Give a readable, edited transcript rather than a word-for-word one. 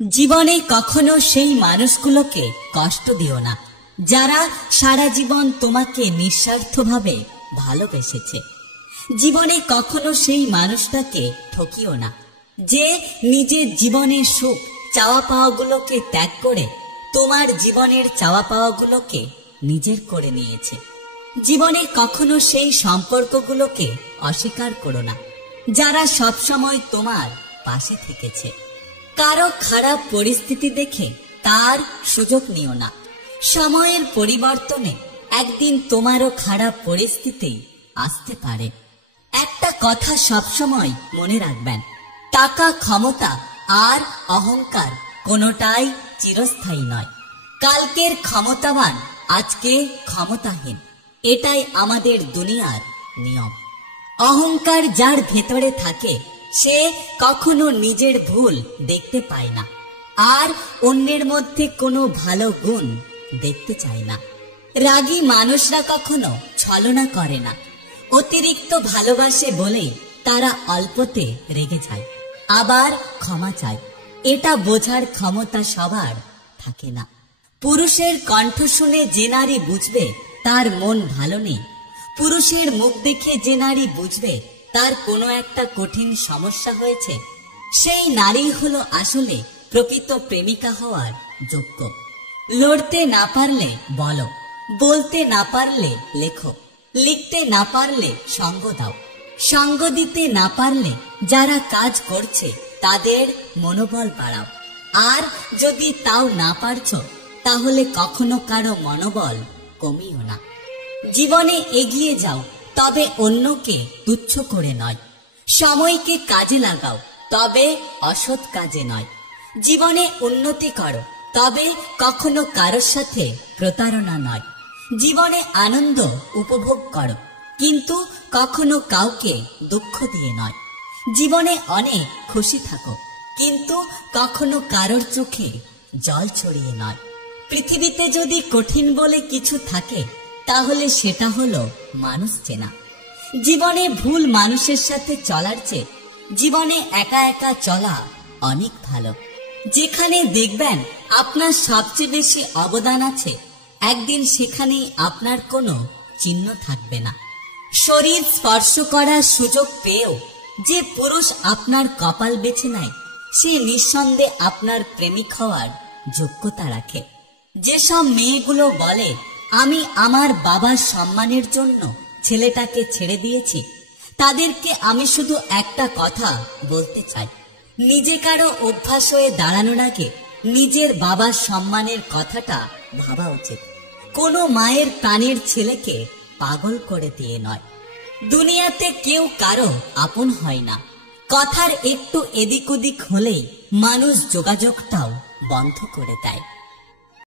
জীবনে কখনো সেই মানুষগুলোকে কষ্ট দিও না যারা সারা জীবন তোমাকে নিঃস্বার্থভাবে ভালোবেসেছে। জীবনে কখনো সেই মানুষটাকে ঠকিও না যে নিজের জীবনের সুখ চাওয়া পাওয়াগুলোকে ত্যাগ করে তোমার জীবনের চাওয়া পাওয়াগুলোকে নিজের করে নিয়েছে। জীবনে কখনো সেই সম্পর্কগুলোকে অস্বীকার করো না যারা সবসময় তোমার পাশে থেকেছে। কারো খারাপ পরিস্থিতি দেখে তার সুযোগ নিও না। সময়ের পরিবর্তনে একদিন তোমারও খারাপ পরিস্থিতি আসতে পারে। একটা কথা সবসময় মনে রাখবেন, টাকা, ক্ষমতা আর অহংকার কোনোটাই চিরস্থায়ী নয়। কালকের ক্ষমতাবান আজকে ক্ষমতাহীন, এটাই আমাদের দুনিয়ার নিয়ম। অহংকার যার ভেতরে থাকে সে কখনো নিজের ভুল দেখতে পায় না আর অন্যের মধ্যে কোনো ভালো গুণ দেখতে চায় না। রাগী মানুষরা কখনো ছলনা করে না, অতিরিক্ত ভালোবাসে বলে তারা অল্পতে রেগে যায় আবার ক্ষমা চায়। এটা বোঝার ক্ষমতা সবার থাকে না। পুরুষের কণ্ঠ শুনে যে নারী বুঝবে তার মন ভালো নেই, পুরুষের মুখ দেখে যে নারী বুঝবে তার কোনো একটা কঠিন সমস্যা হয়েছে, সেই নারী হলো আসলে প্রকৃত প্রেমিকা হওয়ার যোগ্য। লড়তে না পারলে বলো, বলতে না পারলে লেখো, লিখতে না পারলে সঙ্গ দাও, সঙ্গ দিতে না পারলে যারা কাজ করছে তাদের মনোবল বাড়াও। আর যদি তাও না পারছো তাহলে কখনো কারো মনোবল কমিও না। জীবনে এগিয়ে যাও, তবে অন্যকে তুচ্ছ করে নয়। সময়কে কাজে লাগাও, তবে অসৎ কাজে নয়। জীবনে উন্নতি করো, তবে কখনো কারোর সাথে প্রতারণা নয়। জীবনে আনন্দ উপভোগ করো, কিন্তু কখনো কাউকে দুঃখ দিয়ে নয়। জীবনে অনেক খুশি থাকো, কিন্তু কখনো কারোর চোখে জল ছড়িয়ে নয়। পৃথিবীতে যদি কঠিন বলে কিছু থাকে তাহলে সেটা হলো মানুষ চেনা। জীবনে ভুল মানুষের সাথে চলার চেয়ে জীবনে একা একা চলা অনেক ভালো। যেখানে দেখবেন আপনার সবচেয়ে বেশি অবদান আছে, একদিন সেখানেই আপনার কোনো চিহ্ন থাকবে না। শরীর স্পর্শ করার সুযোগ পেয়েও যে পুরুষ আপনার কপাল বেছে নেয় সে নিঃসন্দেহে আপনার প্রেমিক হওয়ার যোগ্যতা রাখে। যেসব মেয়েগুলো বলে আমি আমার বাবার সম্মানের জন্য ছেলেটাকে ছেড়ে দিয়েছি, তাদেরকে আমি শুধু একটা কথা বলতে চাই, নিজে কারো অভ্যাস হয়ে দাঁড়ানোর আগে নিজের বাবার সম্মানের কথাটা ভাবা উচিত। কোনো মায়ের প্রাণের ছেলেকে পাগল করে দিয়ে নয়। দুনিয়াতে কেউ কারো আপন হয় না। কথার একটু এদিক ওদিক হলেই মানুষ যোগাযোগটাও বন্ধ করে দেয়।